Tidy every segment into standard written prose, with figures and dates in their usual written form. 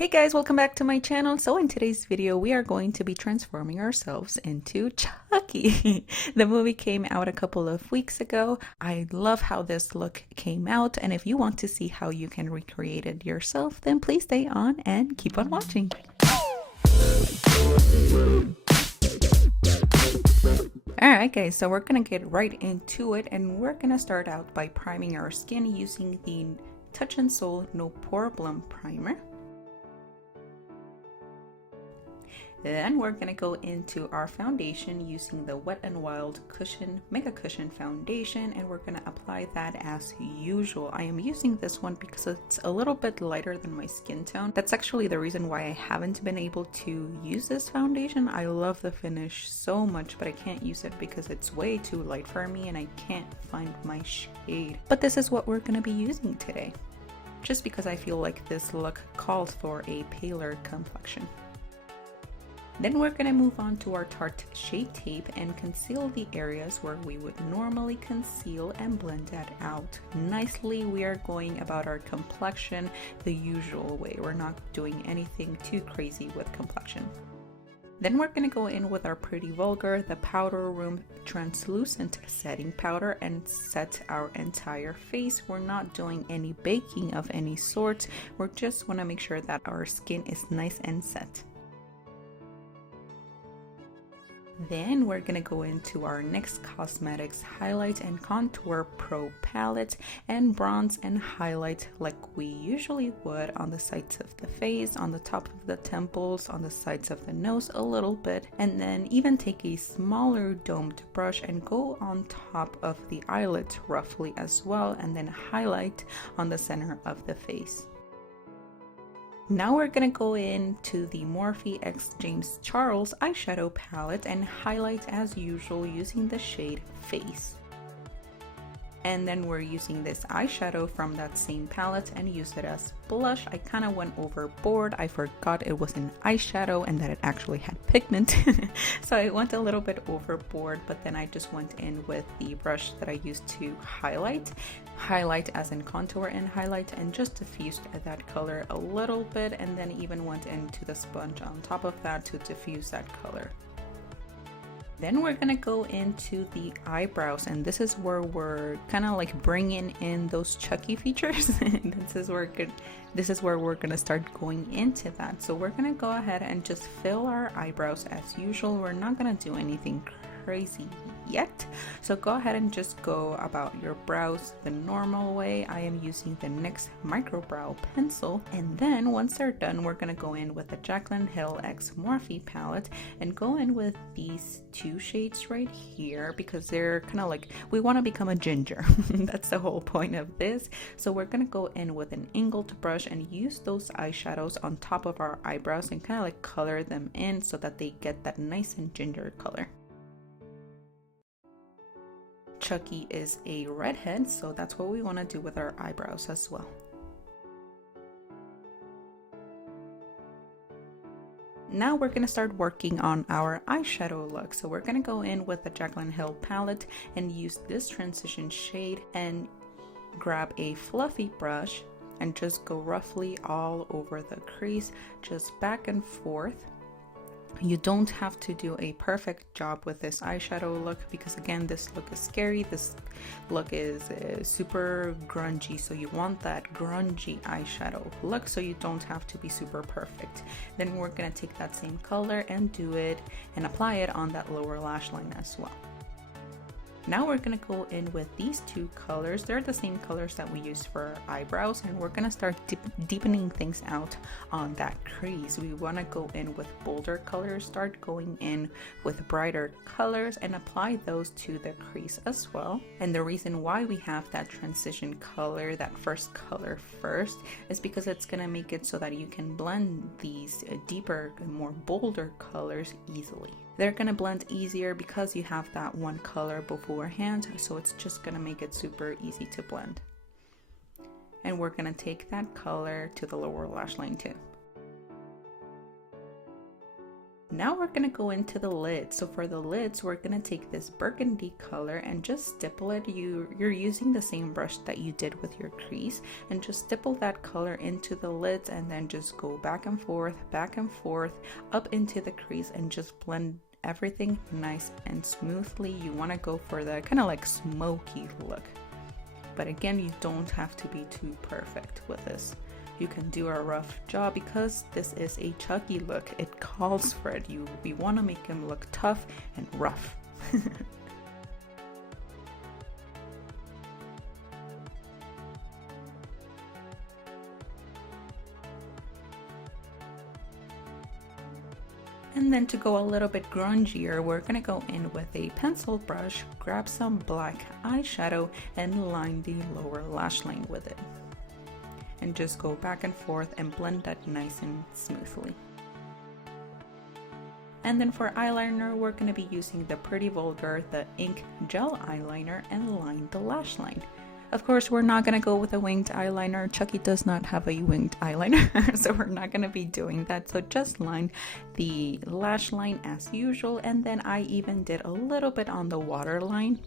Hey guys, welcome back to my channel. So in today's video, we are going to be transforming ourselves into Chucky. The movie came out a couple of weeks ago. I love how this look came out, and if you want to see how you can recreate it yourself, then please stay on and keep on watching. Alright guys, so we're gonna get right into it, and we're gonna start out by priming our skin using the Touch and Soul No Poreblem primer. Then we're going to go into our foundation using the Wet n Wild Cushion MegaCushion foundation, and we're going to apply that as usual. I am using this one because it's a little bit lighter than my skin tone. That's actually the reason why I haven't been able to use this foundation. I love the finish so much, but I can't use it because it's way too light for me and I can't find my shade. But this is what we're going to be using today, just because I feel like this look calls for a paler complexion. Then we're going to move on to our Tarte Shade Tape and conceal the areas where we would normally conceal and blend that out nicely. We are going about our complexion the usual way. We're not doing anything too crazy with complexion. Then we're going to go in with our Pretty Vulgar, the Powder Room Translucent Setting Powder, and set our entire face. We're not doing any baking of any sort. We just want to make sure that our skin is nice and set. Then we're gonna go into our NYX Cosmetics Highlight and Contour Pro palette and bronze and highlight like we usually would on the sides of the face, on the top of the temples, on the sides of the nose a little bit, and then even take a smaller domed brush and go on top of the eyelids roughly as well, and then highlight on the center of the face. Now we're going to go into the Morphe x James Charles eyeshadow palette and highlight as usual using the shade Face. And then we're using this eyeshadow from that same palette and use it as blush. I kind of went overboard. I forgot it was an eyeshadow and that it actually had pigment. So I went a little bit overboard, but then I just went in with the brush that I used to highlight as in contour and highlight, and just diffused that color a little bit, and then even went into the sponge on top of that to diffuse that color. Then we're gonna go into the eyebrows, and this is where we're kind of like bringing in those Chucky features. This is where we're gonna start going into that. So we're gonna go ahead and just fill our eyebrows as usual. We're not gonna do anything crazy yet, so go ahead and just go about your brows the normal way. I am using the NYX micro brow pencil, and then once they're done, we're gonna go in with the Jaclyn Hill x Morphe palette and go in with these two shades right here because they're kind of like, we want to become a ginger. That's the whole point of this. So we're gonna go in with an angled brush and use those eyeshadows on top of our eyebrows and kind of like color them in so that they get that nice and ginger color. Chucky is a redhead, so that's what we want to do with our eyebrows as well. Now we're going to start working on our eyeshadow look. So we're going to go in with the Jaclyn Hill palette and use this transition shade and grab a fluffy brush and just go roughly all over the crease, just back and forth. You don't have to do a perfect job with this eyeshadow look because again, this look is scary. This look is super grungy, so you want that grungy eyeshadow look, so you don't have to be super perfect. Then we're gonna take that same color and do it and apply it on that lower lash line as well. Now we're going to go in with these two colors. They're the same colors that we used for our eyebrows, and we're going to start deepening things out on that crease. We want to go in with bolder colors, start going in with brighter colors, and apply those to the crease as well. And the reason why we have that transition color, that first color first, is because it's going to make it so that you can blend these deeper and more bolder colors easily. They're going to blend easier because you have that one color beforehand, so it's just going to make it super easy to blend. And we're going to take that color to the lower lash line too. Now we're going to go into the lids. So for the lids, we're going to take this burgundy color and just stipple it. You're using the same brush that you did with your crease, and just stipple that color into the lids, and then just go back and forth up into the crease and just blend everything nice and smoothly. You want to go for the kind of like smoky look, but again, you don't have to be too perfect with this. You can do a rough job because this is a Chucky look. It calls for it. We want to make him look tough and rough. And then to go a little bit grungier, we're gonna go in with a pencil brush, grab some black eyeshadow, and line the lower lash line with it. And just go back and forth and blend that nice and smoothly. And then for eyeliner, we're going to be using the Pretty Vulgar, the ink gel eyeliner, and line the lash line. Of course, we're not going to go with a winged eyeliner. Chucky does not have a winged eyeliner, so we're not going to be doing that. So just line the lash line as usual, and then I even did a little bit on the waterline.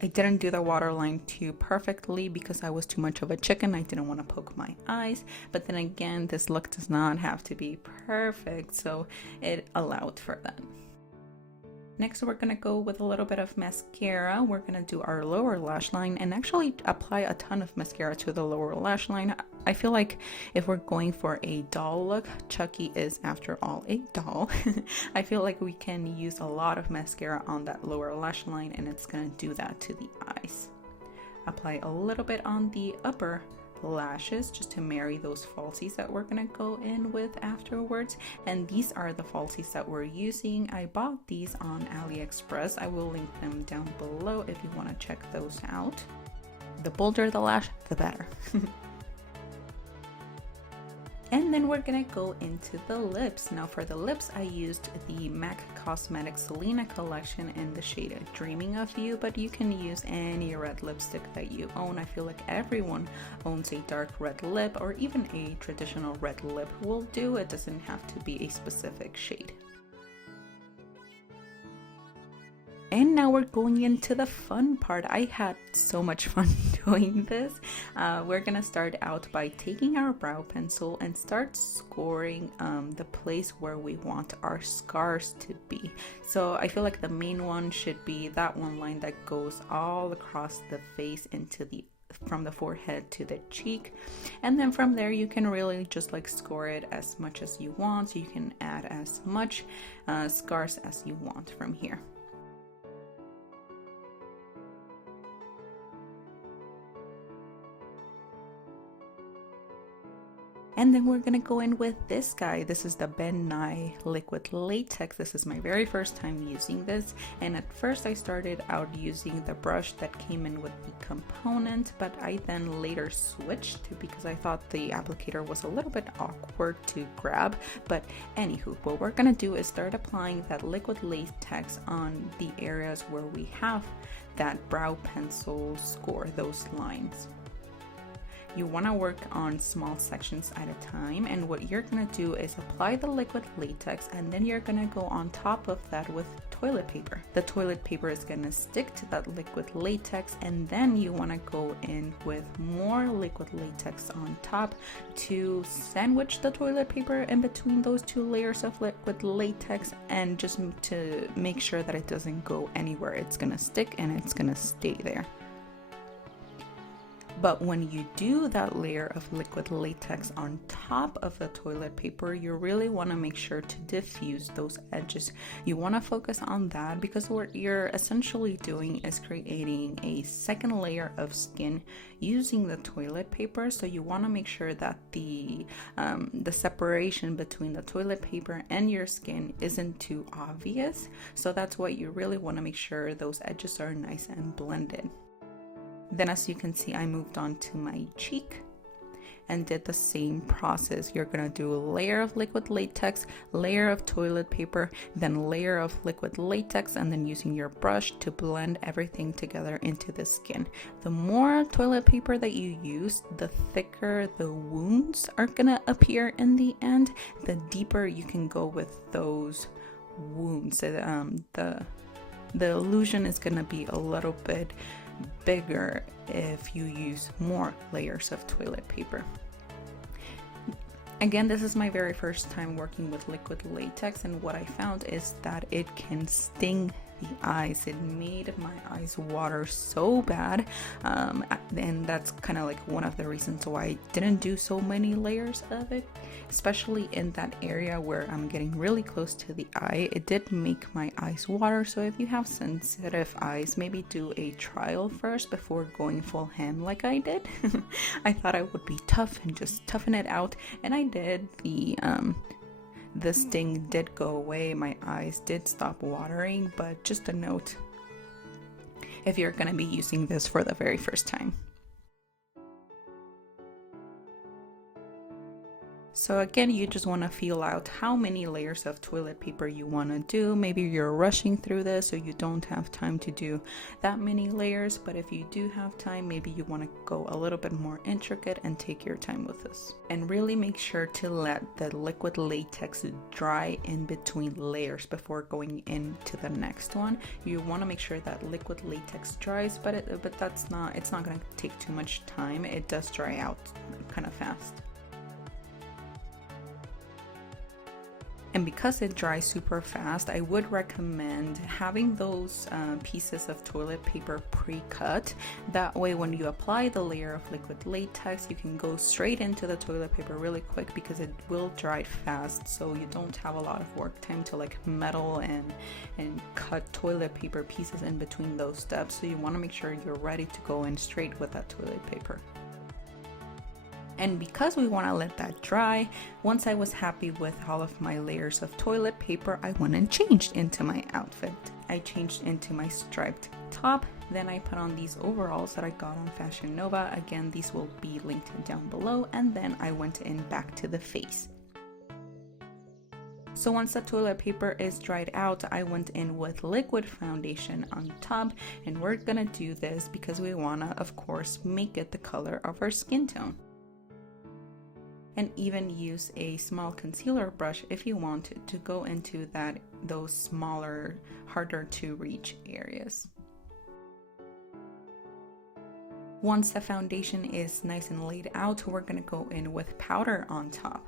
I didn't do the waterline too perfectly because I was too much of a chicken. I didn't want to poke my eyes, but then again, this look does not have to be perfect, so it allowed for that. Next, we're going to go with a little bit of mascara. We're going to do our lower lash line and actually apply a ton of mascara to the lower lash line. I feel like if we're going for a doll look, Chucky is after all a doll. I feel like we can use a lot of mascara on that lower lash line, and it's going to do that to the eyes. Apply a little bit on the upper lashes just to marry those falsies that we're gonna go in with afterwards. And these are the falsies that we're using. I bought these on AliExpress. I will link them down below if you want to check those out. The bolder the lash, the better. And then we're gonna go into the lips. Now for the lips, I used the MAC Cosmetics Selena collection in the shade Dreaming of You, but you can use any red lipstick that you own. I feel like everyone owns a dark red lip, or even a traditional red lip will do. It doesn't have to be a specific shade. And now we're going into the fun part. I had so much fun doing this. We're gonna start out by taking our brow pencil and start scoring the place where we want our scars to be. So I feel like the main one should be that one line that goes all across the face from the forehead to the cheek, and then from there you can really just like score it as much as you want. So you can add as much scars as you want from here. And then we're gonna go in with this guy. This is the Nye Liquid Latex. This is my very first time using this. And at first I started out using the brush that came in with the component, but I then later switched because I thought the applicator was a little bit awkward to grab. But anywho, what we're gonna do is start applying that liquid latex on the areas where we have that brow pencil score, those lines. You want to work on small sections at a time, and what you're going to do is apply the liquid latex, and then you're going to go on top of that with toilet paper. The toilet paper is going to stick to that liquid latex, and then you want to go in with more liquid latex on top to sandwich the toilet paper in between those two layers of liquid latex, and just to make sure that it doesn't go anywhere. It's going to stick and it's going to stay there. But when you do that layer of liquid latex on top of the toilet paper, you really want to make sure to diffuse those edges. You want to focus on that because what you're essentially doing is creating a second layer of skin using the toilet paper. So you want to make sure that the separation between the toilet paper and your skin isn't too obvious. So that's what you really want to make sure those edges are nice and blended. Then as you can see, I moved on to my cheek, and did the same process. You're gonna do a layer of liquid latex, layer of toilet paper, then layer of liquid latex, and then using your brush to blend everything together into the skin. The more toilet paper that you use, the thicker the wounds are gonna appear in the end, the deeper you can go with those wounds. The illusion is gonna be a little bit bigger if you use more layers of toilet paper. Again, this is my very first time working with liquid latex, and what I found is that it can sting the eyes. It made my eyes water so bad, and that's kind of like one of the reasons why I didn't do so many layers of it, especially in that area where I'm getting really close to the eye. It did make my eyes water, so if you have sensitive eyes, maybe do a trial first before going full ham like I did. I thought I would be tough and just toughen it out, and I did. The sting did go away, my eyes did stop watering, but just a note if you're going to be using this for the very first time. So again, you just want to feel out how many layers of toilet paper you want to do. Maybe you're rushing through this, so you don't have time to do that many layers, but if you do have time, maybe you want to go a little bit more intricate and take your time with this. And really make sure to let the liquid latex dry in between layers before going into the next one. You want to make sure that liquid latex dries, but it's not going to take too much time. It does dry out kind of fast. And because it dries super fast, I would recommend having those pieces of toilet paper pre-cut. That way when you apply the layer of liquid latex, you can go straight into the toilet paper really quick because it will dry fast, so you don't have a lot of work time to like meddle and cut toilet paper pieces in between those steps. So you want to make sure you're ready to go in straight with that toilet paper. And because we want to let that dry, once I was happy with all of my layers of toilet paper, I went and changed into my outfit. I changed into my striped top, then I put on these overalls that I got on Fashion Nova. Again, these will be linked down below, and then I went in back to the face. So once the toilet paper is dried out, I went in with liquid foundation on top, and we're gonna do this because we wanna, of course, make it the color of our skin tone. And even use a small concealer brush if you want to go into those smaller, harder to reach areas. Once the foundation is nice and laid out, we're going to go in with powder on top.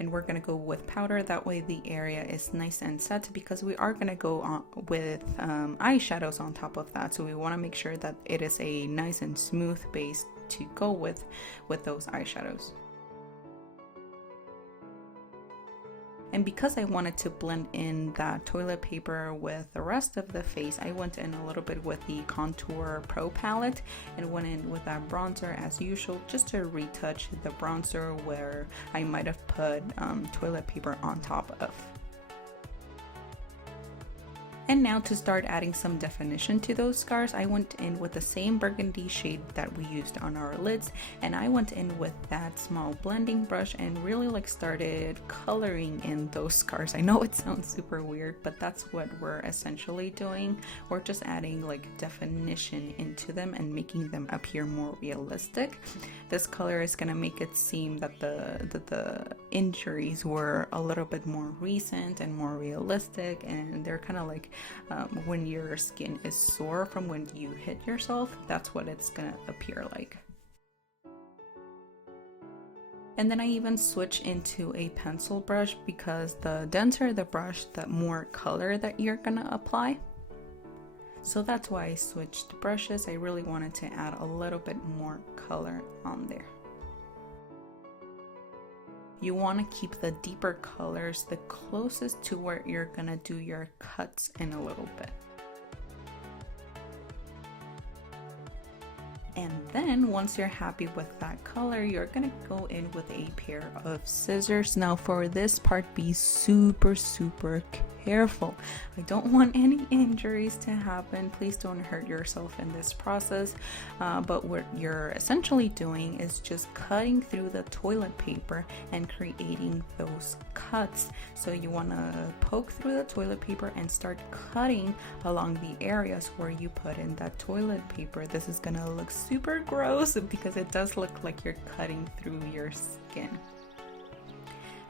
And we're going to go with powder, that way the area is nice and set, because we are going to go on with eyeshadows on top of that. So we want to make sure that it is a nice and smooth base to go with those eyeshadows. And because I wanted to blend in that toilet paper with the rest of the face, I went in a little bit with the Contour Pro palette and went in with that bronzer as usual, just to retouch the bronzer where I might have put toilet paper on top of. And now to start adding some definition to those scars, I went in with the same burgundy shade that we used on our lids, and I went in with that small blending brush and really started coloring in those scars. I know it sounds super weird, but that's what we're essentially doing. We're just adding definition into them and making them appear more realistic. This color is gonna make it seem that the injuries were a little bit more recent and more realistic, and they're kind of when your skin is sore from when you hit yourself, that's what it's gonna appear like. And then I even switch into a pencil brush because the denser the brush, the more color that you're gonna apply. So that's why I switched brushes. I really wanted to add a little bit more color on there. You want to keep the deeper colors the closest to where you're gonna do your cuts in a little bit. And then then once you're happy with that color, you're gonna go in with a pair of scissors. Now for this part, be super careful. I don't want any injuries to happen. Please don't hurt yourself in this process. But what you're essentially doing is just cutting through the toilet paper and creating those cuts. So you want to poke through the toilet paper and start cutting along the areas where you put in that toilet paper. This is gonna look super gross because it does look like you're cutting through your skin.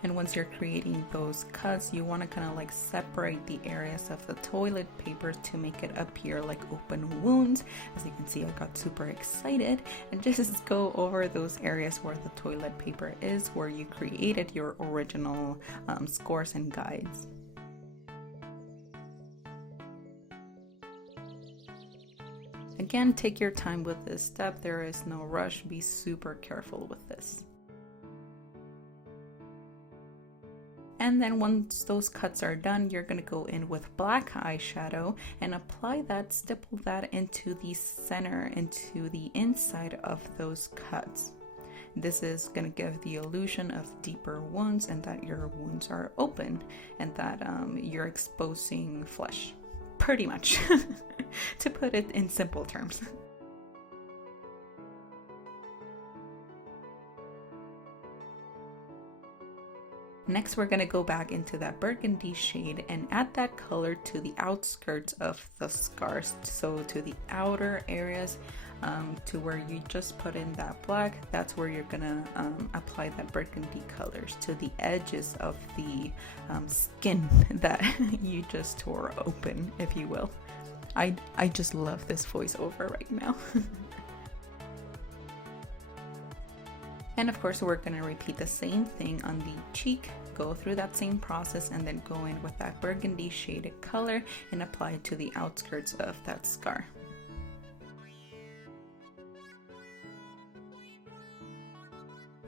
And once you're creating those cuts, you want to kind of like separate the areas of the toilet paper to make it appear like open wounds. As you can see, I got super excited, and just go over those areas where the toilet paper is, where you created your original scores and guides. Again, take your time with this step. There is no rush. Be super careful with this. And then once those cuts are done, you're going to go in with black eyeshadow and apply that, stipple that into the center, into the inside of those cuts. This is going to give the illusion of deeper wounds and that your wounds are open and that you're exposing flesh, pretty much, to put it in simple terms. Next, we're going to go back into that burgundy shade and add that color to the outskirts of the scars. So to the outer areas, to where you just put in that black, that's where you're going to apply that burgundy colors, to the edges of the skin that you just tore open, if you will. I just love this voiceover right now. And of course, we're going to repeat the same thing on the cheek, go through that same process, and then go in with that burgundy shaded color and apply it to the outskirts of that scar.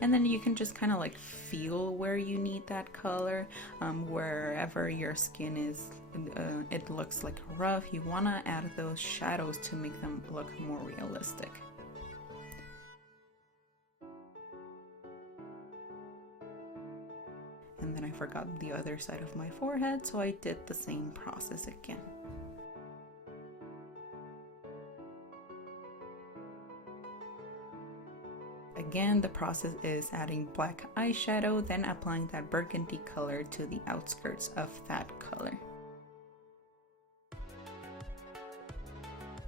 And then you can just kind of like feel where you need that color, wherever your skin is, it looks like rough, you want to add those shadows to make them look more realistic. And then I forgot the other side of my forehead, so I did the same process again. Again, the process is adding black eyeshadow, then applying that burgundy color to the outskirts of that color.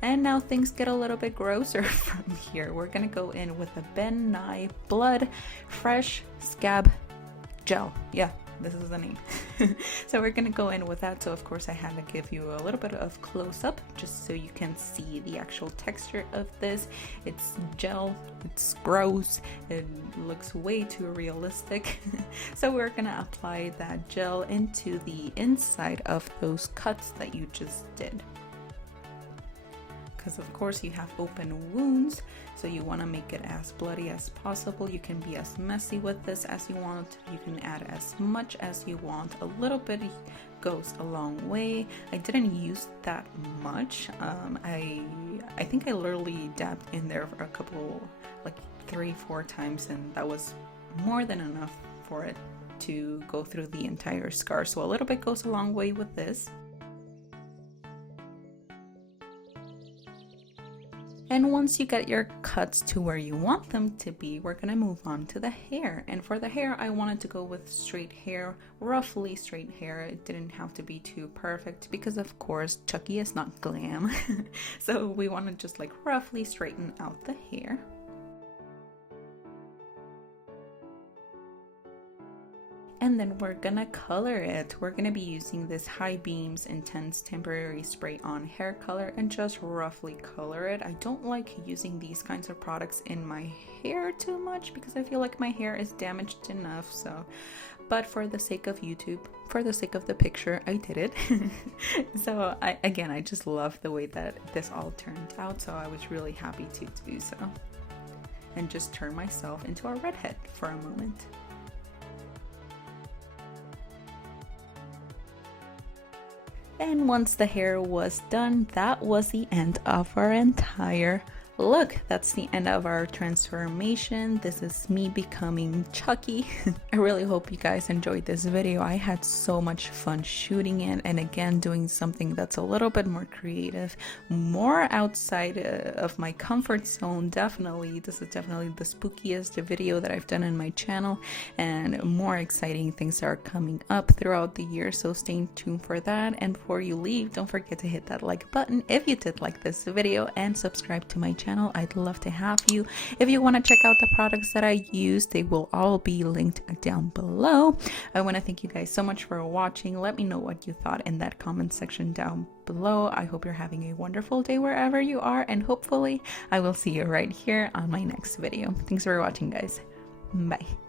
And now things get a little bit grosser from here. We're gonna go in with a Ben Nye Blood Fresh Scab Gel. Yeah, this is the name. So we're gonna go in with that. So of course I had to give you a little bit of close-up just so you can see the actual texture of this. It's gel, it's gross, it looks way too realistic. So we're gonna apply that gel into the inside of those cuts that you just did. Because of course you have open wounds, so you want to make it as bloody as possible. You can be as messy with this as you want. You can add as much as you want. A little bit goes a long way. I didn't use that much. I think I literally dabbed in there for a couple, like 3-4 times, and that was more than enough for it to go through the entire scar. So a little bit goes a long way with this. And once you get your cuts to where you want them to be, we're gonna move on to the hair. And for the hair, I wanted to go with straight hair, roughly straight hair. It didn't have to be too perfect because of course Chucky is not glam. So we want to just like roughly straighten out the hair. And then we're gonna color it. We're gonna be using this High Beams Intense Temporary Spray On Hair Color and just roughly color it. I don't like using these kinds of products in my hair too much because I feel like my hair is damaged enough. So, but for the sake of YouTube, for the sake of the picture, I did it. So I just love the way that this all turned out. So I was really happy to do so. And just turn myself into a redhead for a moment. And once the hair was done, that was the end of our entire look, that's the end of our transformation. This is me becoming Chucky. I really hope you guys enjoyed this video. I had so much fun shooting it, and again doing something that's a little bit more creative, more outside of my comfort zone. Definitely, this is definitely the spookiest video that I've done on my channel, and more exciting things are coming up throughout the year, so stay tuned for that. And before you leave, don't forget to hit that like button if you did like this video, and subscribe to my channel. I'd love to have you. If you want to check out the products that I use, they will all be linked down below. I want to thank you guys so much for watching. Let me know what you thought in that comment section down below. I hope you're having a wonderful day wherever you are, and hopefully I will see you right here on my next video. Thanks for watching, guys. Bye.